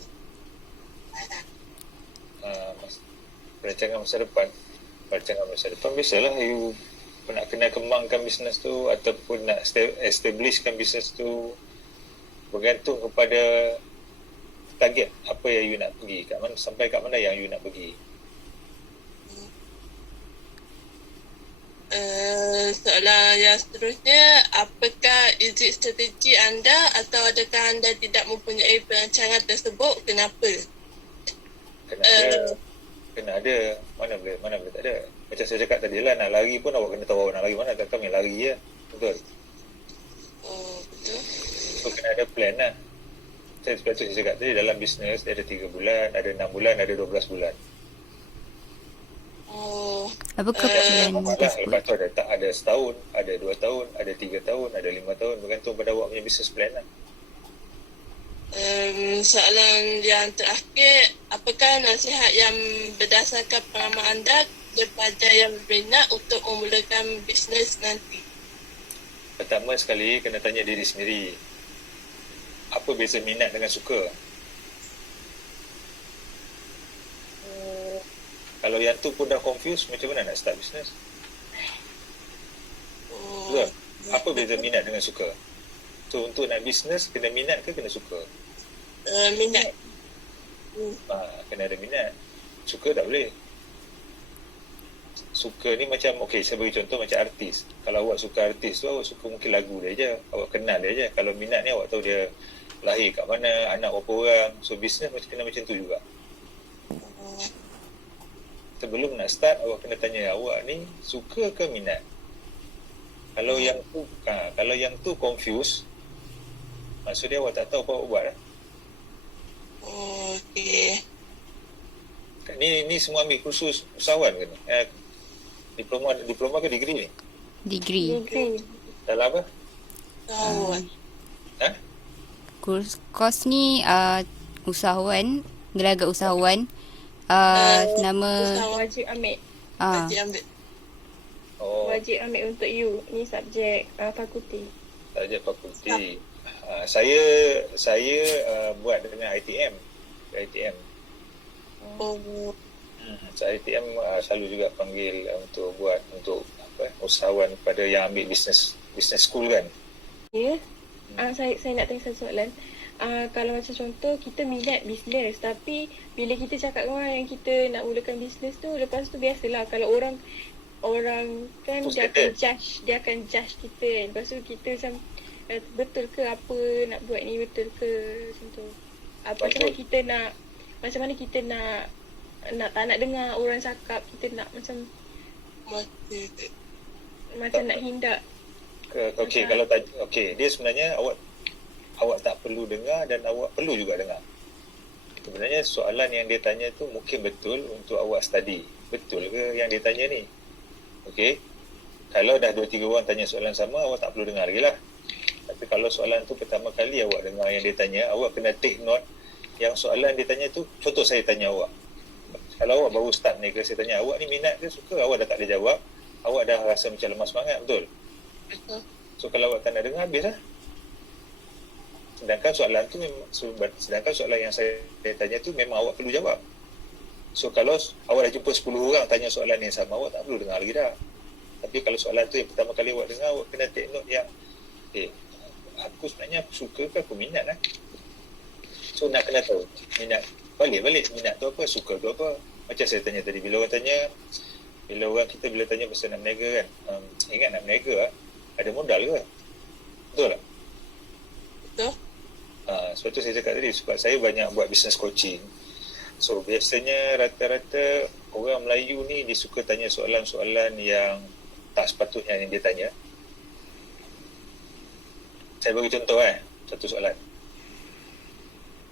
Rancangan masa depan biasalah you nak kena kembangkan bisnes tu ataupun nak establishkan bisnes tu, bergantung kepada target apa yang you nak pergi kat mana, sampai kat mana yang you nak pergi. Soalan yang seterusnya, apakah exit strategi anda atau adakah anda tidak mempunyai perancangan tersebut? Kenapa? Kena ada. Mana boleh tak ada. Macam saya cakap tadi lah, nak lari pun awak kena tahu awak nak lari mana. Tak kami lari je. Betul? Betul. So kena ada plan lah. Sebab tu saya cakap tadi, dalam bisnes dia ada 3 bulan, ada 6 bulan, ada 12 bulan. Apakah plan tersebut? Lepas tu ada setahun, ada 2 tahun, ada 3 tahun, ada 5 tahun, bergantung pada awak punya business plan lah. Soalan yang terakhir, apakah nasihat yang berdasarkan pengalaman anda kepada yang berminat untuk memulakan bisnes nanti? Pertama sekali, kena tanya diri sendiri, apa beza minat dengan suka? Kalau yang tu pun dah confused, macam mana nak start bisnes? Betul? Apa beza minat dengan suka? So untuk nak bisnes, kena minat ke kena suka? Minat. Kena ada minat. Suka tak boleh. Suka ni macam, saya bagi contoh macam artis. Kalau awak suka artis tu, awak suka mungkin lagu dia je, awak kenal dia je. Kalau minat ni awak tahu dia lahir kat mana, anak berapa orang. So bisnes kena macam tu juga. Sebelum nak start, awak kena tanya awak ni suka ke minat. Kalau yang tu confused, maksud dia awak tak tahu apa awak buat lah. Okey. Ni semua ambil kursus usahawan ke ni? Diploma ke degree ni? Degree. Dalam apa? Usahawan. Kos ni usahawan, gelagat usahawan. Nama Wajib ambil. Wajib ambil. Wajib ambil untuk you. Ni subjek fakulti. Subjek fakulti. Saya buat dengan ITM. Saya ITM selalu juga panggil untuk buat usahawan pada yang ambil business school kan. Ya. Saya nak tanya satu soalan. Kalau macam contoh kita minat bisnes, tapi bila kita cakap dengan orang yang kita nak mulakan bisnes tu, lepas tu biasalah kalau orang kan dia akan judge kita. Lepas tu kita macam betul ke apa nak buat ni, betul ke macam tu. Macam mana kita nak tak nak dengar orang cakap, kita nak macam nak hindak. Dia sebenarnya awak tak perlu dengar dan awak perlu juga dengar. Sebenarnya soalan yang dia tanya tu mungkin betul untuk awak study. Betul ke yang dia tanya ni? Okey. Kalau dah 2-3 orang tanya soalan sama, awak tak perlu dengar lagi lah. Tapi kalau soalan tu pertama kali awak dengar yang dia tanya, awak kena take note yang soalan dia tanya tu. Contoh saya tanya awak, kalau awak baru start ni ke, saya tanya awak ni minat ke suka, awak dah tak boleh jawab, awak dah rasa macam lemah semangat, betul? So kalau awak tak nak dengar, habis lah. Sedangkan soalan yang saya tanya tu memang awak perlu jawab. So kalau awak dah jumpa 10 orang tanya soalan yang sama, awak tak perlu dengar lagi dah. Tapi kalau soalan tu yang pertama kali awak dengar, awak kena take note yang aku sebenarnya suka ke aku minat lah. So nak kena tahu minat, balik minat tu apa, suka tu apa. Macam saya tanya tadi, bila orang tanya pasal nak berniaga kan, ingat nak berniaga ada modal ke? Betul tak? Betul. Sebab tu saya cakap tadi, sebab saya banyak buat business coaching. So biasanya rata-rata orang Melayu ni dia suka tanya soalan-soalan yang tak sepatutnya yang dia tanya. Saya bagi contoh satu soalan.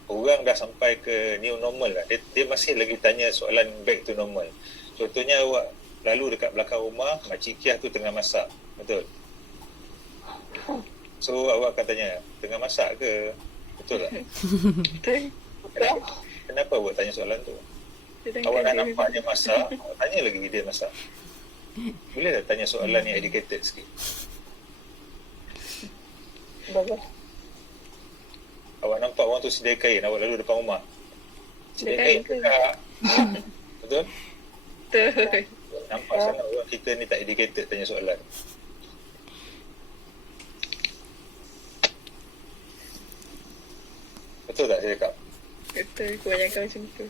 Orang dah sampai ke new normal lah, dia masih lagi tanya soalan back to normal. Contohnya awak lalu dekat belakang rumah, makcik Kiah tu tengah masak, betul? So awak akan tanya, tengah masak ke? Betul tak? Betul. Kenapa awak tanya soalan tu? Sedangkan Awak nak dia- nampak dia masak, awak tanya lagi dia masak. Boleh tak tanya soalan yang educated sikit? Bagus. Awak nampak orang tu sedia kain, awak lalu depan rumah. Sedia Sedia kain kain ke? ke tak? Betul? Betul. Nampak sangat orang kita ni tak educated tanya soalan. Betul tak saya cakap? Betul. Kebanyakan macam tu.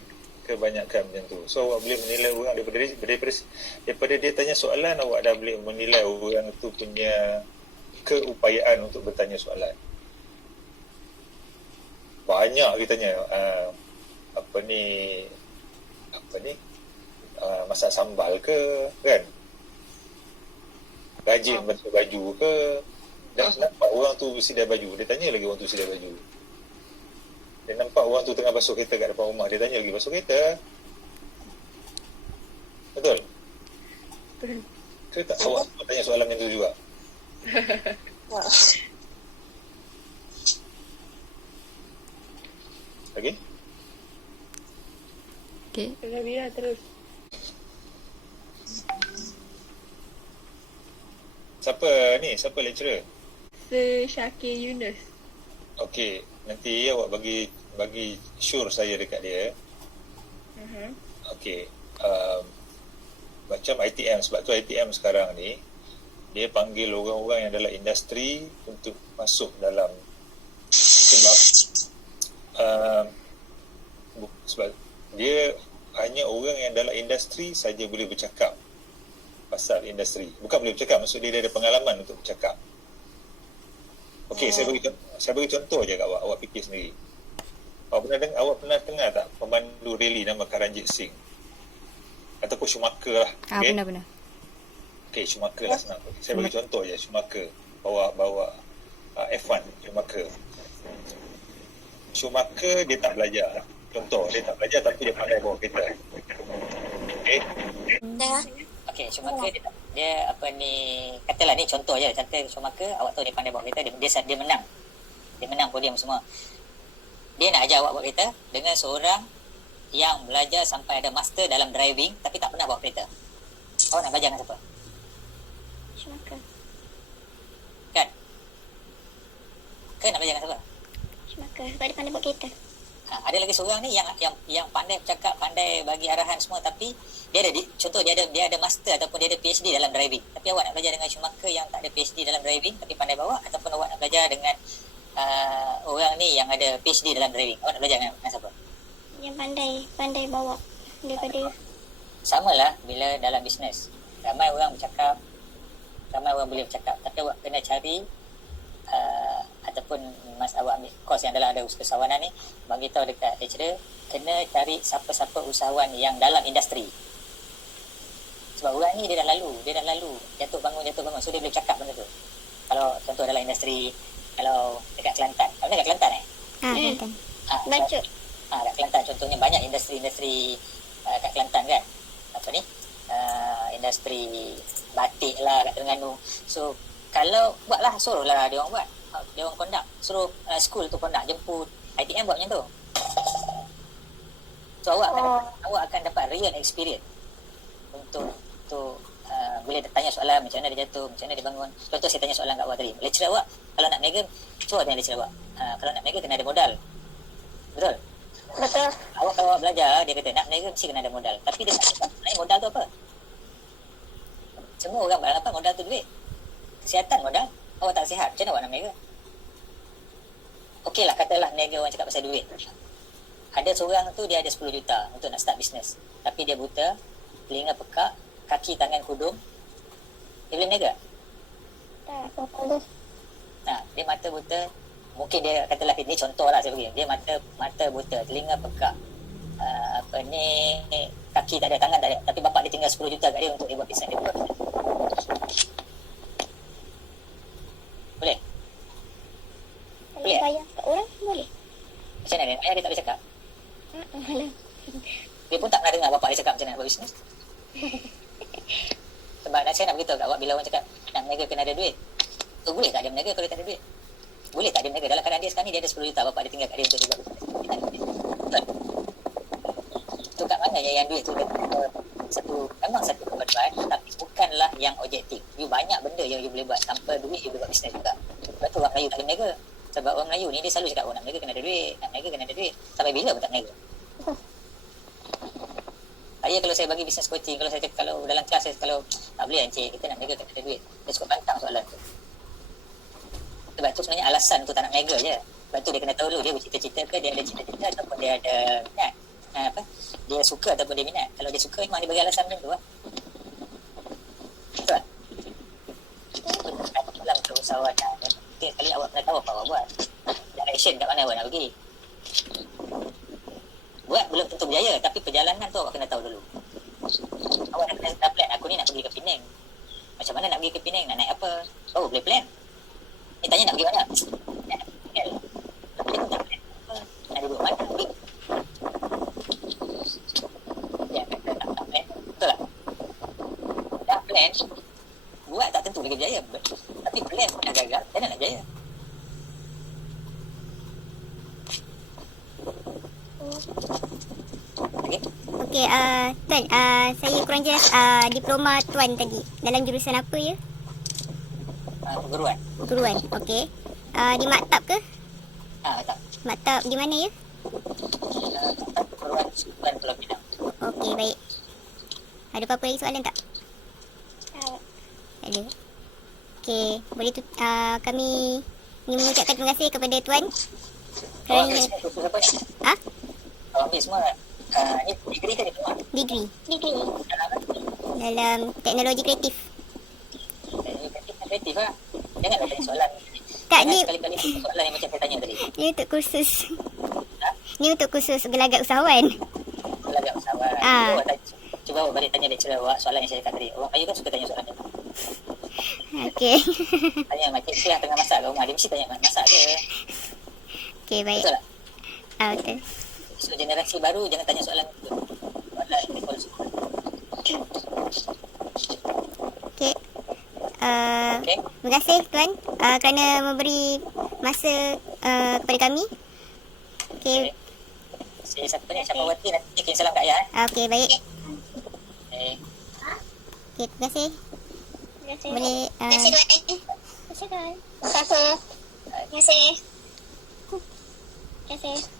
Kebanyakan macam tu. So awak boleh menilai orang daripada dia tanya soalan, awak dah boleh menilai orang tu punya keupayaan untuk bertanya soalan. Banyak kita tanya masak sambal ke, kan? Rajin basuh baju ke? Dan nampak orang tu sedia baju, dia tanya lagi orang tu sedia baju. Dia nampak orang tu tengah basuh kereta kat depan rumah, dia tanya lagi basuh kereta. Betul? Betul. Ke tak awak tanya soalan macam tu juga? Lagi? Okay. Biar terus. Siapa lecturer? Sir Syakir Yunus. Okey, nanti awak bagi sure saya dekat dia. Okey, macam ITM, sebab tu ITM sekarang ni dia panggil orang-orang yang dalam industri untuk masuk dalam, sebab dia hanya orang yang dalam industri saja boleh bercakap pasal industri. Bukan boleh bercakap, maksud dia ada pengalaman untuk bercakap. Okey, saya bagi contoh je kat awak fikir sendiri. Awak pernah dengar tak pemandu rally nama Karanjit Singh? Ataupun Schumacher lah. Okay? Benar-benar. Okey, Schumacher lah senang. Saya bagi contoh je, Schumacher bawa F1 Schumacher dia tak belajar. Contoh, dia tak belajar tapi dia pandai bawa kereta. Okey. Okey, Schumacher dia katalah ni contoh je, contoh Schumacher, awak tahu dia pandai bawa kereta, dia menang. Dia menang podium semua. Dia nak ajar awak bawa kereta dengan seorang yang belajar sampai ada master dalam driving tapi tak pernah bawa kereta. Awak nak belajar dengan siapa? Schumacher. Kan? Kan nak belajar dengan siapa? Schumacher sebab dia pandai bawa kereta. Ada lagi seorang ni yang pandai bercakap, pandai bagi arahan semua, tapi dia ada master ataupun dia ada PhD dalam driving. Tapi awak nak belajar dengan Schumacher yang tak ada PhD dalam driving tapi pandai bawa, ataupun awak nak belajar dengan orang ni yang ada PhD dalam driving? Awak nak belajar dengan siapa? Yang pandai bawa daripada. Samalah bila dalam bisnes. Ramai orang bercakap, ramai orang boleh bercakap, tapi awak kena cari ataupun awak ambil kos yang dalam ada usahawanan ni, bagi tahu dekat lecturer, kena cari siapa-siapa usahawan yang dalam industri. Sebab orang ni dia dah lalu jatuh bangun, so dia boleh cakap benda tu. Kalau contoh dalam industri, kalau dekat Kelantan, kalau dekat Kelantan Kelantan. Baca. Kat Kelantan contohnya banyak industri kat Kelantan kan. Industri batik lah kat Terengganu. So kalau buatlah, suruhlah dia orang buat. Dia orang conduct, suruh school tu conduct, jemput. ITM buat macam tu. So awak akan dapat real experience untuk boleh tanya soalan macam mana dia jatuh, macam mana dia bangun. Contoh saya tanya soalan kat awak tadi, lecturer awak kalau nak mega, cuba tanya lecturer awak, kalau nak mega kena ada modal. Betul? Betul. Kalau awak belajar, dia kata nak mega mesti kena ada modal. Tapi dia tak cakap sebenarnya modal tu apa. Semua orang beranggapan modal tu duit. Kesihatan modal. Awak tak sihat, macam mana awak nak mega? Okey lah, katalah mega orang cakap pasal duit. Ada seorang tu dia ada 10 juta untuk nak start bisnes, tapi dia buta, telinga pekak, kaki tangan kudung. Dia boleh mega? Tak boleh. Dia mata buta. Mungkin dia katalah, ni contoh lah saya bagi. Dia mata buta, telinga pekak, kaki tak ada, tangan tak ada, tapi bapak dia tinggal 10 juta kat dia untuk dia buat bisnes dia. Boleh? Kalau bayar kat orang boleh. Macam mana dia? Ayah dia tak boleh cakap? Malah. Dia pun tak pernah dengar bapak dia cakap macam mana nak buat bisnes. Sebab saya nak beritahu kat awak, bila orang cakap nak meniaga kena ada duit, tu boleh tak dia meniaga kalau dia tak ada duit? Boleh tak dia meniaga? Dalam keadaan dia sekarang ni dia ada 10 juta, bapak dia tinggal kat dia untuk dia buat bisnes. Dia tak ada duit. Betul? Tu kat mana yang duit tu memang satu keperluan, tapi bukanlah yang objektif. You banyak benda yang you boleh buat tanpa duit, you boleh buat bisnes juga. Sebab tu orang Melayu tak boleh meniaga. Sebab orang Melayu ni dia selalu cakap, nak meniaga kena ada duit, nak meniaga kena ada duit. Sampai bila pun tak meniaga. Saya kalau saya bagi bisnes coaching, kalau dalam kelas saya kalau tak boleh encik, kita nak meniaga kena ada duit. Dia cukup pantang soalan tu. Sebab tu sebenarnya alasan tu tak nak meniaga je. Sebab tu dia kena tahu dulu dia bercita-cita ke, dia ada cita-cita ataupun dia ada minat. Dia suka ataupun dia minat. Kalau dia suka memang dia bagi alasan macam tu lah. Betul tak? Dalam keusahawanan, mungkin sekali awak kena tahu apa awak buat. Direction kat mana awak nak pergi. Buat belum tentu berjaya, tapi perjalanan tu awak kena tahu dulu. Awak nak kena plan, aku ni nak pergi ke Penang. Macam mana nak pergi ke Penang, nak naik apa? Oh, boleh plan. Ni tanya nak pergi mana? Nak pergi. Tapi tu tak plan. Nak duduk mana pergi? Ya, tak plan. Betul tak? Dah plan, buat tak tentu lagi berjaya. Tapi plan pun dah gagal, macam mana nak berjaya? Okey, Tuan, saya kurang jelas diploma Tuan tadi. Dalam jurusan apa ya? Perguruan. Perguruan, okey. Di maktab ke? Tak. Maktab di mana ya? Perguruan Sukan Pulau Pinang. Okey, baik. Ada apa-apa lagi soalan tak? Tak ada. Okey, boleh tu kami ingin mengucapkan terima kasih kepada Tuan kerana Awak ambil semua ni degree ke diploma? Degree dalam teknologi kreatif. Kreatif lah. Janganlah tanya soalan. Tak, ni Sekali-kali soalan yang macam saya tanya tadi. Ni untuk kursus. Ni untuk kursus gelagat usahawan. Gelagat usahawan. Cuba awak balik tanya lecturer awak soalan yang saya cakap tadi. Orang Melayu kan suka tanya soalan macam tu. Okey. Tanya macam saya tengah masak kat rumah, dia mesti tanya masak ke. Okey, baik. Betul tak? Betul. So generasi baru jangan tanya soalan tu. Soalan level suku. Okey. Terima kasih Tuan kerana memberi masa kepada kami. Okey. Saya satu tanya Syafawati nanti kirim salam kat ayah. Okey, baik. Okay. Okey, terima kasih. Boleh Terima kasih Tuan. Terima kasih. Terima kasih. Terima kasih.